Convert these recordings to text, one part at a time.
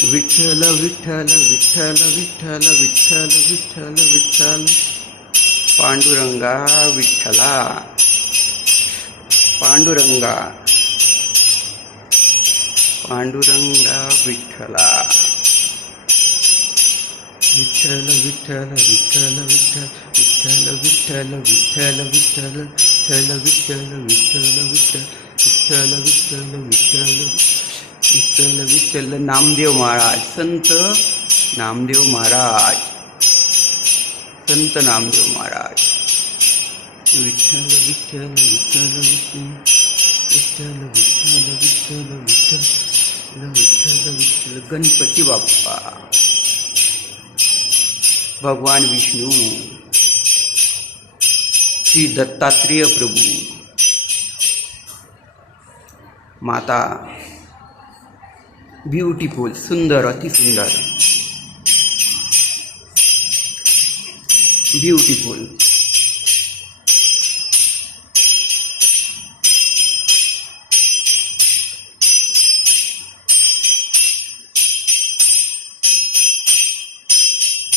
विठ्ठल विठ्ठल विठ्ठल विठ्ठल विठ्ठल विठ्ठल विठ्ठल पांडुरंगा विठ्ठला पांडुरंगा पांडुरंगा विठ्ठला विठ्ठल विठ्ठल विठ्ठल विठ्ठल विठ्ठल विठ्ठल विठ्ठल विठ्ठल विठ्ठल विठ्ठल विठ्ठल विठ्ठल विठ्ठल विठ्ठल विठ्ठल नामदेव महाराज संत नामदेव महाराज संत नामदेव महाराज विठ्ठल विठ्ठल विठ्ठल विठ्ठल विठ्ठल विठ्ठल विठ्ठल विठ्ठल विठ्ठल गणपती बाप्पा भगवान विष्णु श्री दत्तात्रेय प्रभु माता ब्यूटीफुल सुंदर अति सुंदर ब्यूटीफुल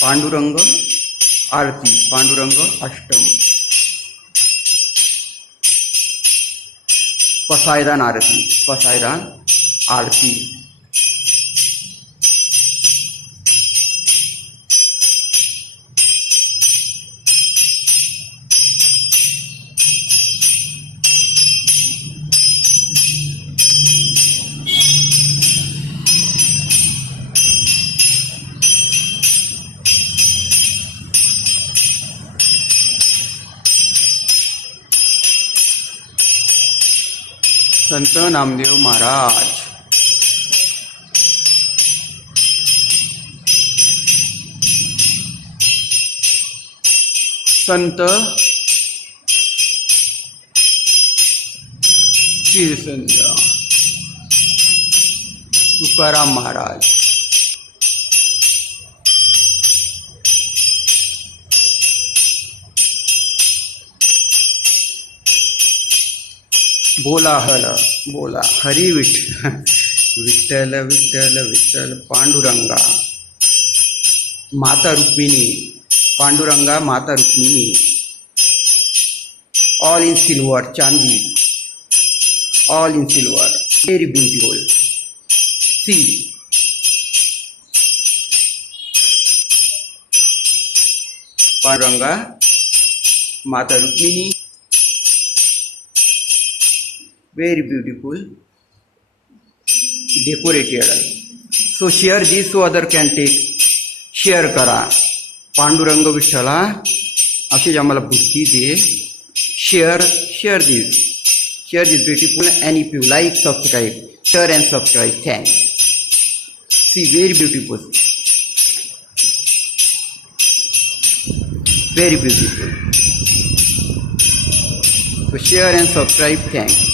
पांडुरंग आरती पांडुरंग अष्टम पसायदान आरती पसायदान आरती संत नामदेव महाराज संत श्री संत तुकाराम महाराज बोला हल बोला हरी विठ्ठल विठ्ठल विठ्ठल पांडुरंगा माता रुक्मिणी पांडुरंगा माता रुक्मिणी ऑल इन सिल्वर चांदी all in silver very beautiful see Panduranga माता Rukmini very beautiful decorated so share this so other can take share करा पांडुरंग विठ्ठला अशीच आम्हाला बुद्धी दे share this beautiful and if you like subscribe share and subscribe thanks see very beautiful so share and subscribe thanks